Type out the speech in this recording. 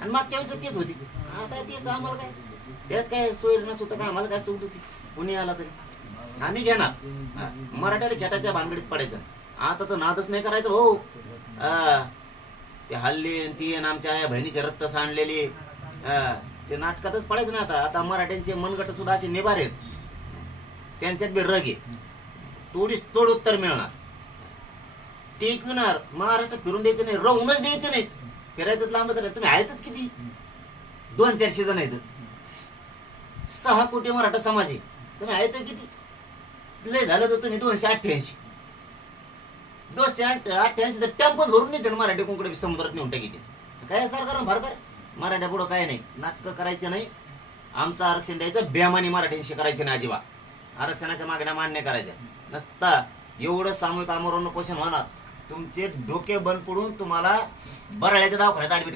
आणि मागच्या वेळेस तेच होती. आता तेच आम्हाला काय त्यात काय सोय नसतं का आम्हाला काय सुख दुखी कुणी आला तरी आम्ही घेणार. मराठ्याला खेटाच्या भानगडीत पडायचं आता तर नादच नाही करायचं भाऊ. ते हल्ली ती आमच्या आया बहिणीचे रक्त सांडलेली ते नाटकातच पडायचं ना. आता आता मराठ्यांचे मनगट सुद्धा असे निभार आहेत, त्यांच्यात बी रग आहे. तोडीस तोड उत्तर मिळणार, टेकविणार. महाराष्ट्र फिरून द्यायचं नाही, राहूनच द्यायचं नाही. फिरायचं लांबच राहील. तुम्ही आहेतच किती, 2-400 जण आहेत, 6 कोटी मराठा समाज आहे. तुम्ही आहेत किती, लय झालं तर तुम्ही 288. 288 तर टेम्पोच भरून नेते मराठी कोणकडे समुद्रात नेऊन टाकी. काय सरकार भरकर मराठ्या पुढं काय नाही. नाटकं करायचे नाही. आमचं आरक्षण द्यायचं, बेमानी मराठ्यांशी करायचे नाही अजिबात. आरक्षणाच्या मागण्या मान्य करायच्या नसता. एवढं सामूहिक आमरण पोषण होणार, तुमचे डोके बंद पडून तुम्हाला बराळ्याच्या दवाखान्यात ऍडमिट